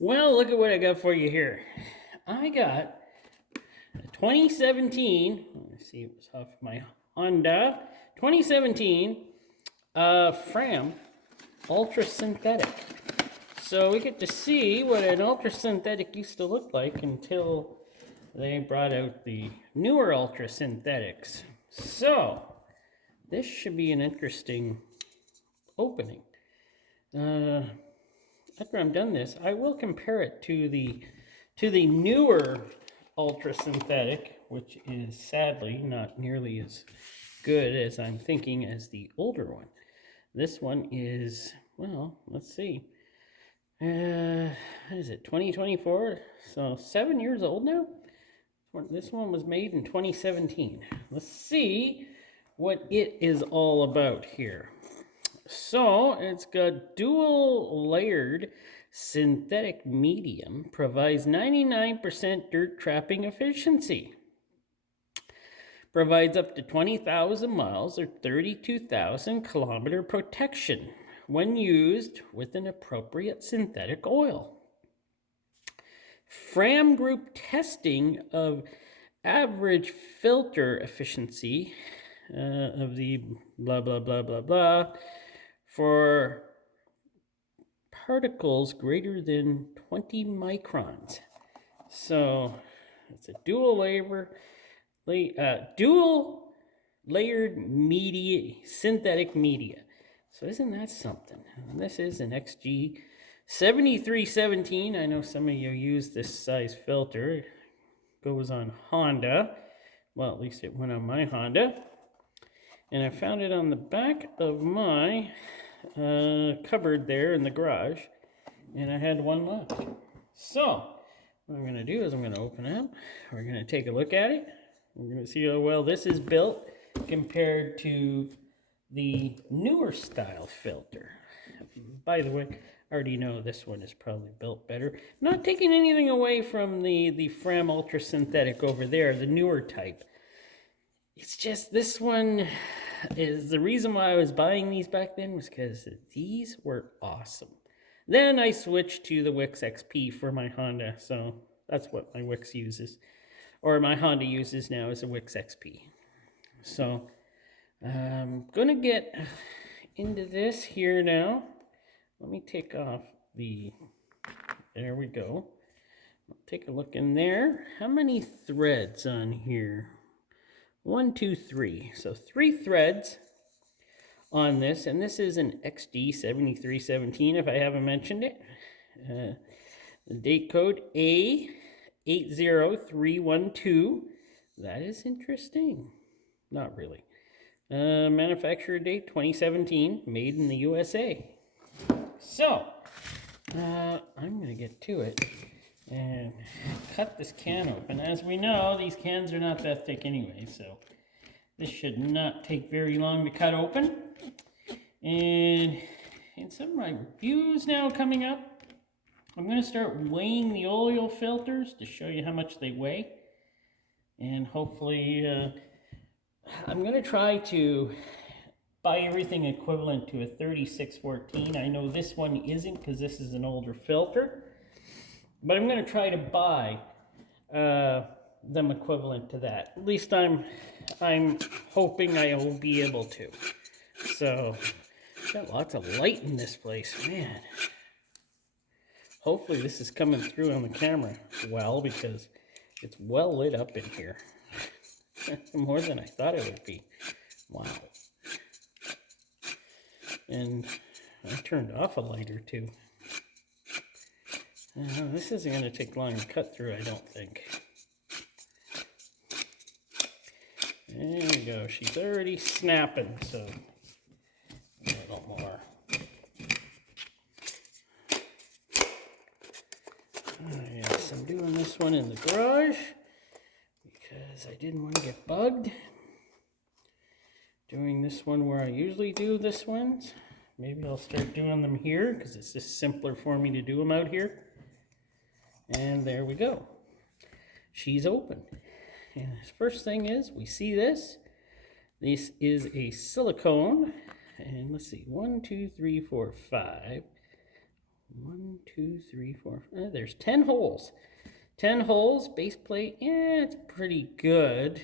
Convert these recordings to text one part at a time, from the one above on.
Well, look at what I got for you here. I got a 2017, let's see, it was off my Honda, 2017 Fram Ultra Synthetic. So we get to see what an Ultra Synthetic used to look like until they brought out the newer Ultra Synthetics. So this should be an interesting opening. After I'm done this, I will compare it to the newer Ultra Synthetic, which is sadly not nearly as good as I'm thinking as the older one. This one is, well, let's see. What is it, 2024? So 7 years old now? This one was made in 2017. Let's see what it is all about here. So it's got dual layered synthetic medium, provides 99% dirt trapping efficiency. Provides up to 20,000 miles or 32,000 kilometer protection when used with an appropriate synthetic oil. Fram Group testing of average filter efficiency of the blah, blah, blah, blah, blah for particles greater than 20 microns. So it's a dual layered media, synthetic media. So isn't that something? And this is an XG 7317. I know some of you use this size filter. It goes on Honda. Well, at least it went on my Honda. And I found it on the back of my cupboard there in the garage. And I had one left. So what I'm going to do is I'm going to open it up. We're going to take a look at it. We're going to see how well this is built compared to the newer style filter. By the way, I already know this one is probably built better. Not taking anything away from the Fram Ultra Synthetic over there, the newer type. It's just this one is the reason why I was buying these back then was because these were awesome. Then I switched to the Wix XP for my Honda, so that's what my Wix uses. Or my Honda uses now is a Wix XP. So I'm going to get into this here now. Let me take off there we go. Take a look in there. How many threads on here? 1, 2, 3. So 3 threads on this, and this is an XG 7317 if I haven't mentioned it. The date code A80312. That is interesting. Not really. Manufacturer date 2017, made in the USA. So, I'm going to get to it and cut this can open. As we know, these cans are not that thick anyway, so this should not take very long to cut open. And some of my reviews now coming up, I'm going to start weighing the oil filters to show you how much they weigh. And hopefully, I'm going to try to buy everything equivalent to a 3614. I know this one isn't because this is an older filter. But I'm going to try to buy them equivalent to that. At least I'm hoping I will be able to. So, got lots of light in this place, man. Hopefully this is coming through on the camera well, because it's well lit up in here. More than I thought it would be. Wow. And I turned off a light or two. This isn't going to take long to cut through, I don't think. There we go. She's already snapping, so a little more. Yes, I'm doing this one in the garage because I didn't want to get bugged. Doing this one where I usually do this ones. Maybe I'll start doing them here because it's just simpler for me to do them out here. And there we go. She's open. And the first thing is, we see this. This is a silicone. And let's see, 1, 2, 3, 4, 5. 1, 2, 3, 4. There's 10 holes. 10 holes, base plate, yeah, it's pretty good.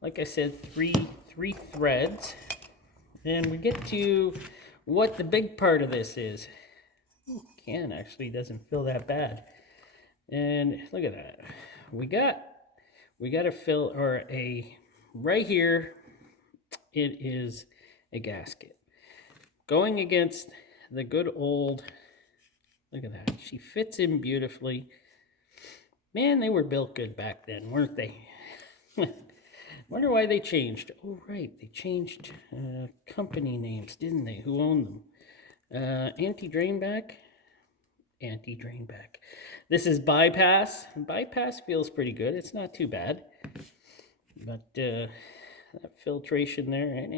Like I said, three threads. And we get to what the big part of this is. Can actually doesn't feel that bad. And look at that. We got a fill, or a, right here, it is a gasket. Going against the good old, look at that. She fits in beautifully. Man, they were built good back then, weren't they? Wonder why they changed. Oh, right, they changed company names, didn't they? Who owned them? Anti-drainback. Anti-drainback. This is bypass. Bypass feels pretty good. It's not too bad. But that filtration there, and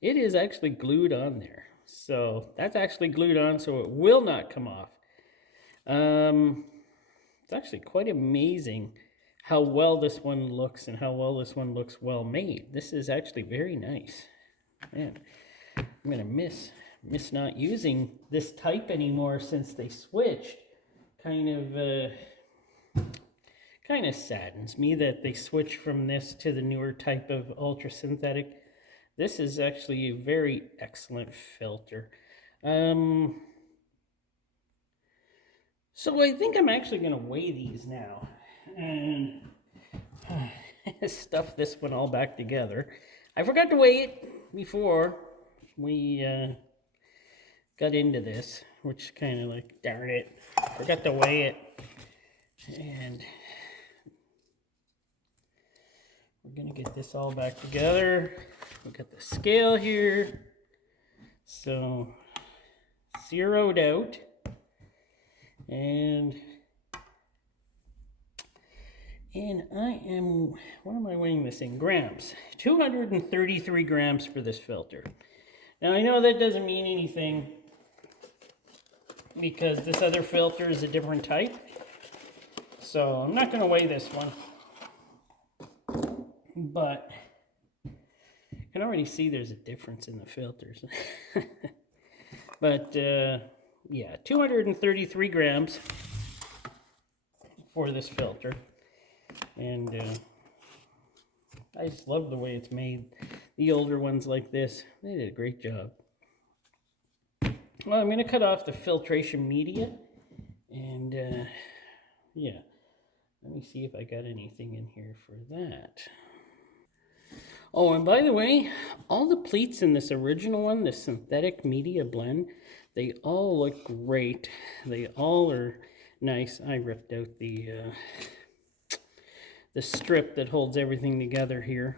it is actually glued on there. So that's actually glued on, so it will not come off. It's actually quite amazing how well this one looks and how well this one looks well made. This is actually very nice. Man, I'm gonna miss not using this type anymore since they switched. Kind of saddens me that they switched from this to the newer type of ultra synthetic. This is actually a very excellent filter. So I think I'm actually going to weigh these now and stuff this one all back together. I forgot to weigh it before we got into this, which kind of like, darn it, forgot to weigh it. And we're going to get this all back together. We got the scale here. So zeroed out. And I am, what am I weighing this in? Grams. 233 grams for this filter. Now I know that doesn't mean anything because this other filter is a different type. So I'm not going to weigh this one. But you can already see there's a difference in the filters. But yeah, 233 grams for this filter. And I just love the way it's made. The older ones like this, they did a great job. Well, I'm going to cut off the filtration media. And yeah, let me see if I got anything in here for that. Oh, and by the way, all the pleats in this original one, the synthetic media blend, they all look great. They all are nice. I ripped out the strip that holds everything together here.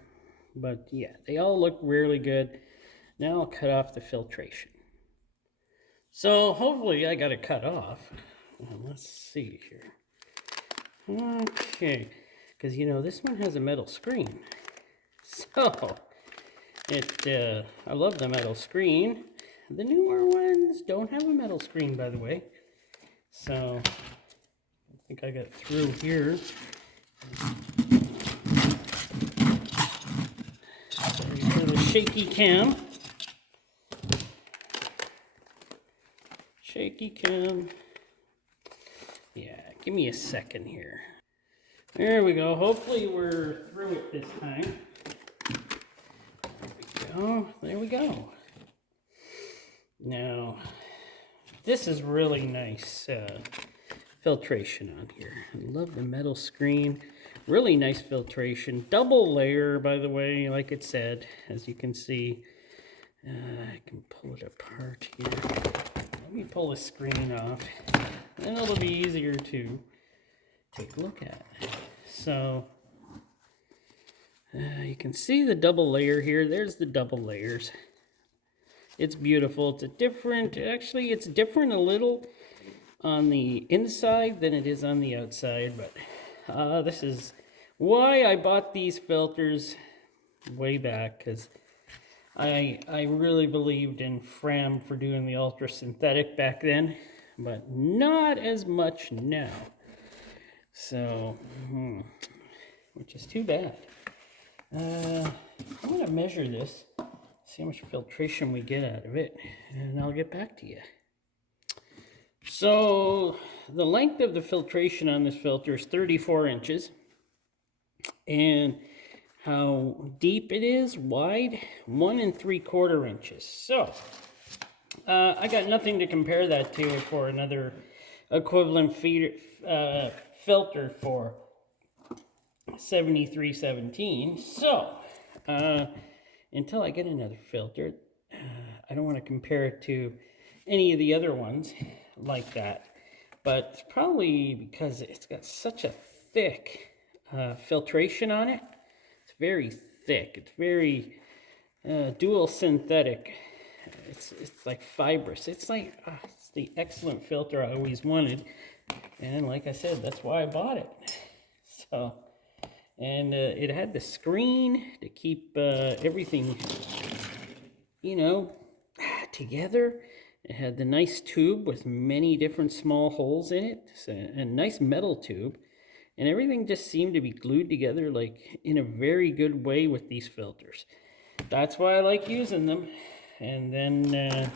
But yeah, they all look really good. Now I'll cut off the filtration. So hopefully I got it cut off. Let's see here. Okay, because you know, this one has a metal screen. So, I love the metal screen. The newer ones don't have a metal screen, by the way. So, I think I got through here. Sorry for the shaky cam. Shaky cam. Yeah, give me a second here. There we go. Hopefully we're through it this time. Oh, there we go. Now, this is really nice filtration on here. I love the metal screen. Really nice filtration. Double layer, by the way, like it said, as you can see. I can pull it apart here. Let me pull the screen off. Then it'll be easier to take a look at. So, you can see the double layer here. There's the double layers. It's beautiful. It's a different, actually it's different a little on the inside than it is on the outside, but this is why I bought these filters way back, because I really believed in Fram for doing the ultra synthetic back then, but not as much now. So, which is too bad. I'm going to measure this, see how much filtration we get out of it, and I'll get back to you. So the length of the filtration on this filter is 34 inches. And how deep it is, wide, 1 3/4 inches. So I got nothing to compare that to for another equivalent filter for 7317. So until I get another filter, I don't want to compare it to any of the other ones like that. But it's probably because it's got such a thick filtration on it. It's very thick. It's very dual synthetic. It's like fibrous. It's like it's the excellent filter I always wanted, and like I said, that's why I bought it. So, and it had the screen to keep everything, you know, together. It had the nice tube with many different small holes in it, so, a nice metal tube, and everything just seemed to be glued together like in a very good way with these filters. That's why I like using them. And then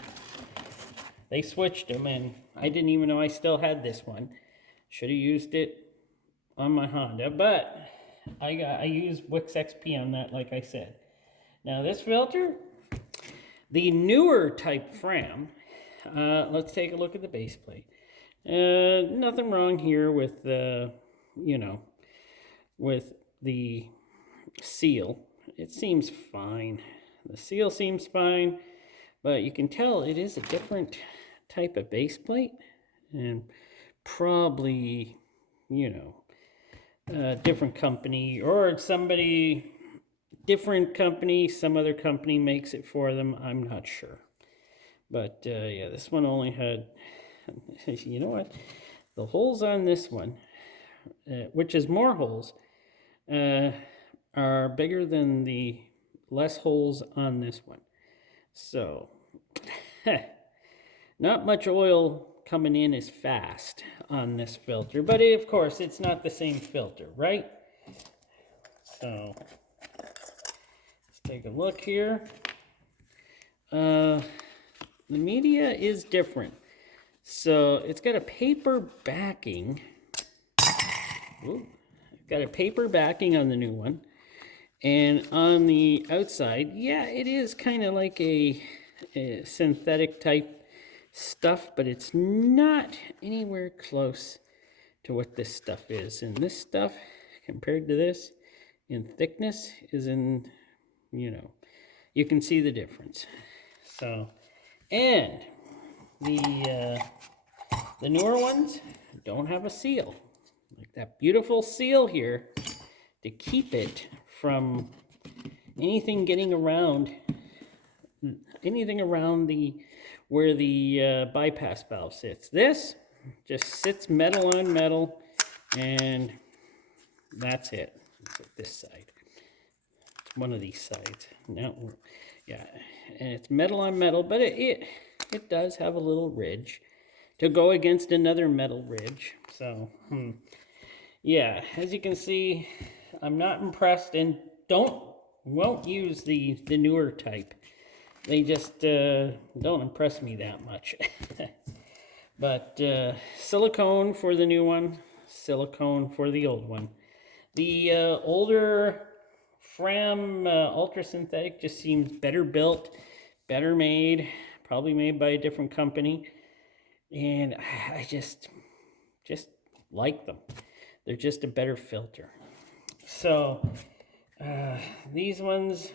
they switched them, and I didn't even know I still had this one. Should have used it on my Honda, but I used Wix XP on that, like I said. Now this filter, the newer type Fram, let's take a look at the base plate. Nothing wrong here with you know, with the seal. It seems fine. The seal seems fine, but you can tell it is a different type of base plate, and probably, you know, a different company, or somebody, different company, some other company makes it for them. I'm not sure. But yeah, this one only had, you know what, the holes on this one, which is more holes, are bigger than the less holes on this one. So, not much oil coming in as fast on this filter, but of course it's not the same filter, right? So, let's take a look here. The media is different. So, it's got a paper backing. Ooh, got a paper backing on the new one. And on the outside, yeah, it is kind of like a synthetic type stuff, but it's not anywhere close to what this stuff is. And this stuff, compared to this, in thickness, is in, you know, you can see the difference. So, and the newer ones don't have a seal. Like that beautiful seal here to keep it from anything getting around, the where the bypass valve sits. This just sits metal on metal, and that's it. It's this side. It's one of these sides. No, yeah, and it's metal on metal, but it does have a little ridge to go against another metal ridge. So, yeah, as you can see, I'm not impressed, and won't use the newer type. They just don't impress me that much. But silicone for the new one, silicone for the old one. The older Fram Ultra Synthetic just seems better built, better made, probably made by a different company, and I just like them. They're just a better filter. So these ones,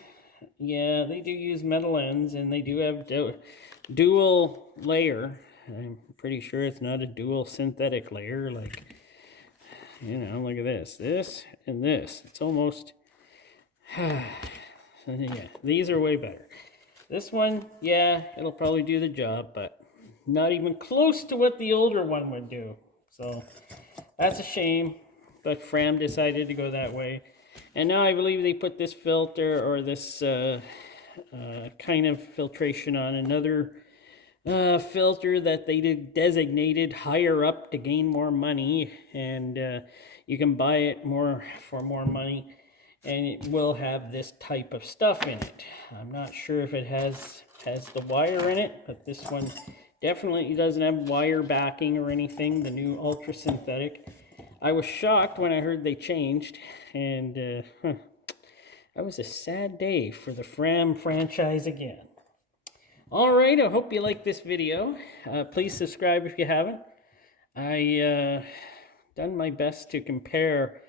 yeah, they do use metal ends, and they do have dual layer. I'm pretty sure it's not a dual synthetic layer, like, you know, look at this and this. It's almost, yeah, these are way better. This one, yeah, it'll probably do the job, but not even close to what the older one would do. So that's a shame, but Fram decided to go that way. And now I believe they put this filter, or this kind of filtration, on another filter that they designated higher up to gain more money, and you can buy it for more money, and it will have this type of stuff in it. I'm not sure if it has the wire in it, but this one Definitely doesn't have wire backing or anything, the new ultra synthetic. I was shocked when I heard they changed, and that was a sad day for the Fram franchise again. All right, I hope you like this video. Please subscribe if you haven't. I done my best to compare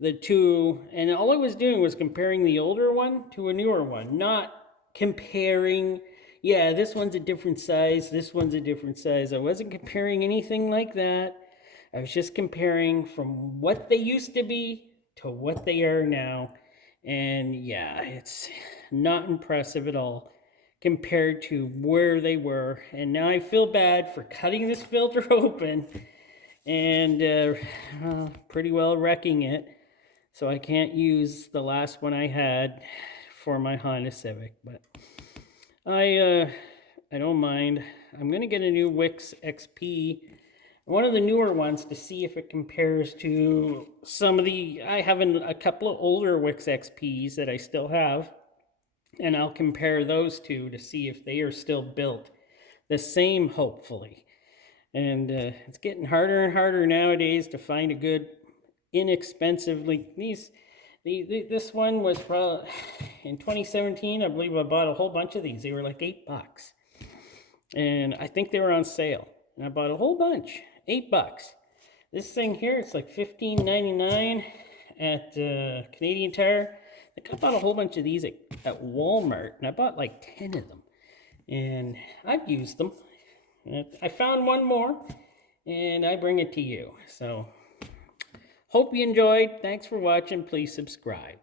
the two, and all I was doing was comparing the older one to a newer one, not comparing, yeah, this one's a different size, this one's a different size. I wasn't comparing anything like that. I was just comparing from what they used to be to what they are now. And yeah, it's not impressive at all compared to where they were. And now I feel bad for cutting this filter open and pretty well wrecking it. So I can't use the last one I had for my Honda Civic, but I don't mind. I'm gonna get a new Wix XP, one of the newer ones, to see if it compares to some of the. I have a couple of older Wix XPs that I still have, and I'll compare those two to see if they are still built the same, hopefully. And it's getting harder and harder nowadays to find a good, inexpensively. This one was probably in 2017. I believe I bought a whole bunch of these. They were like $8, and I think they were on sale. And I bought a whole bunch, $8. This thing here, it's like $15.99 at Canadian Tire. I think I bought a whole bunch of these at Walmart, and I bought like 10 of them, and I've used them. I found one more, and I bring it to you. So, hope you enjoyed. Thanks for watching. Please subscribe.